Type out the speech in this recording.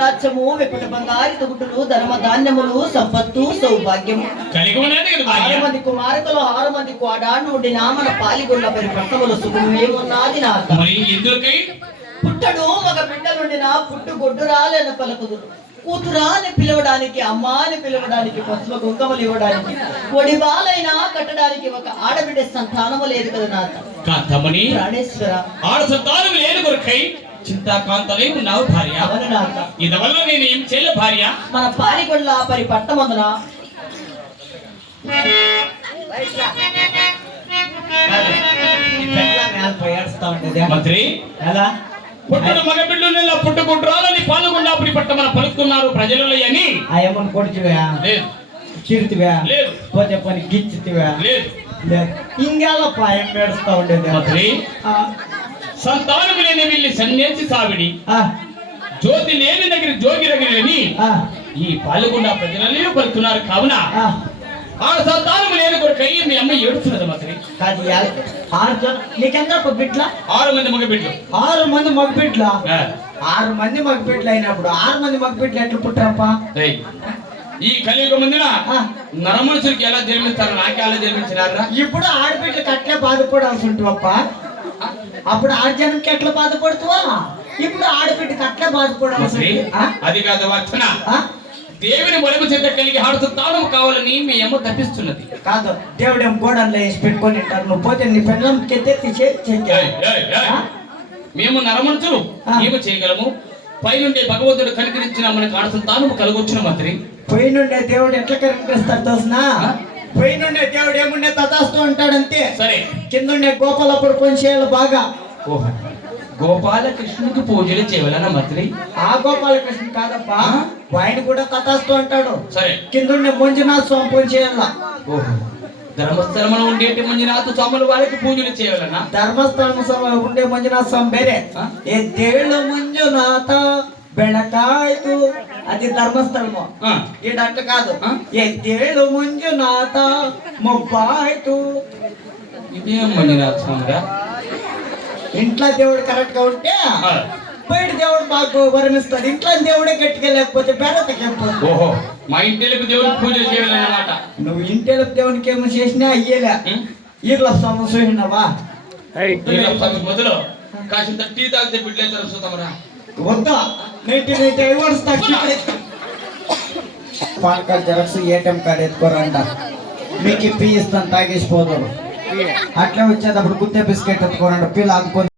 రాజ్యము వెపట బంగారి తొగుటులు ధర్మ ధాన్యములు సంపత్తు సౌభాగ్యము 6 మంది కుమార్తెలు 6 మంది కోడాను ఉండిన మన పాలిగొల్ల పరి పట్టములు సుఖమేమున్నది నాక పుట్టడు మగ బిడ్డ నుండిన పుట్టు గొడ్డు రాలేన పలుకుదురు కూతురా అని పిలవడానికి అమ్మ అని పిలవడానికి పసుపు కుంకమలు ఇవ్వడానికి ఒడి బాలైనా కట్టడానికి ఒక ఆడబిడ్డ సంతానము లేదు కదా నాథ ప్రాణేశ్వర ఆడ సంతానం లేని కొరకై చింతాకాంతలై ఉన్నావు భార్య. అవును నాథ. ఇందువల్ల నేను ఏం చేయలే భార్య. మన పాలిగొండ్ల పరి పట్టమందున మంత్రి ఎలా పుట్టుడు మగ బిడ్డలు పుట్టుకుంటారని పాల్గొండాపురి పట్టమని పలుకుతున్నారు ప్రజలలో అని ఆయమ్మను కొడుచువా లేదు చిరుతివా లేదు పోతే పని గిచ్చితివా లేదు లేదు ఇంకేలా పాయం పెడుస్తా ఉండేది మంత్రి సంతానము లేని వీళ్ళని సన్యాసి సావిడి జ్యోతి లేని దగ్గర జోగి రగిలని ఈ పాల్గొండ ప్రజలలో పలుకుతున్నారు కావున ఆడ సంతానం లేని కొరకై మీ అమ్మ ఏడుస్తున్నది మంత్రి. కాదు నీకెంత బిడ్ల 6 మంది మగ బిడ్డలు 6 మంది మగ బిడ్ల 6 మంది మగ బిడ్డలు అయినప్పుడు 6 మంది మగ బిడ్డలు ఎట్లా పుట్టారప్ప? ఈ కలియుగ మందిన నరమనుషులకి ఎలా జన్మిస్తారు నాకే ఎలా జన్మించినారా? ఇప్పుడు ఆడబిడ్డలకు అట్లే బాధపడాల్సి ఉంటుందప్ప. అప్పుడు ఆడజనంకి ఎట్లా బాధపడుతువా ఇప్పుడు ఆడబిడ్డకి అట్లే బాధపడాల్సి. అది కాదు వచ్చన దేవుని బలము చేత కలిగి ఆడ సంతానం కావాలని మీ అమ్మ తప్పిస్తున్నది. కాదు దేవుడేం గోడల్లో వేసి పెట్టుకొని ఉంటారు. నువ్వు పోతే నీ పెళ్ళంకెత్తి మేము నరమనుషులు మేము చేయగలము. పైనుండే భగవంతుడు కనికరించిన మనకు ఆడ సంతానం కలగొచ్చిన మంత్రి. పైనుండే దేవుడు ఎట్లా కనికరిస్తాడు తోసినా? పైనుండే దేవుడు ఏముండే తదాస్తూ ఉంటాడంతే. సరే కిందుండే గోపాలప్పుడు పని చేయాలి బాగా. ఓహో గోపాలకృష్ణుడికి పూజలు చేయాలన్న మంత్రి. ఆ గోపాలకృష్ణ కాదప్పా ఆయన కూడా తథాస్తు అంటాడు. సరే కింద మంజునాథ స్వామి పూజ చేయాల. ఓహో ధర్మస్థలంలో ఉండే మంజునాథ స్వాములు వాళ్ళకి పూజలు చేయాలన్నా? ధర్మస్థలం ఉండే మంజునాథ స్వామి వేరే. ఏ దేవుడు మంజునాథ బెళకాయతు అది ధర్మస్థలము. ఈడంట కాదు ఏ దేవుడు మంజునాథ మొబ్బాయితు ఇదేం మంజునాథ స్వామిరా? ఇంట్లో దేవుడు కరెక్ట్ గా ఉంటే బయట దేవుడు మాకు వరమిస్తాడు. ఇంట్లో దేవుడే గట్టిగా లేకపోతే బెరతకెళ్ళిపోతుంది. ఓహో మా ఇంటికి దేవుడికి పూజ చేయాలన్నమాట. నువ్వు ఇంటికి దేవునికి ఏమో చేసినా అయ్యేలే. ఈర్ల స్వామి చూసినావా? మొదలు కాసింత టీ తాగితే బిడ్డలు చూద్దామరా? వద్దా PAN card xerox ATM card ఎత్తుకోరంట. మీకు ఇప్పి ఇస్తాను తాగేసిపోతారు. అట్లా వచ్చేటప్పుడు గుత్తే బిస్కెట్ ఎత్తుకోరంట పిల్ల ఆదుకొని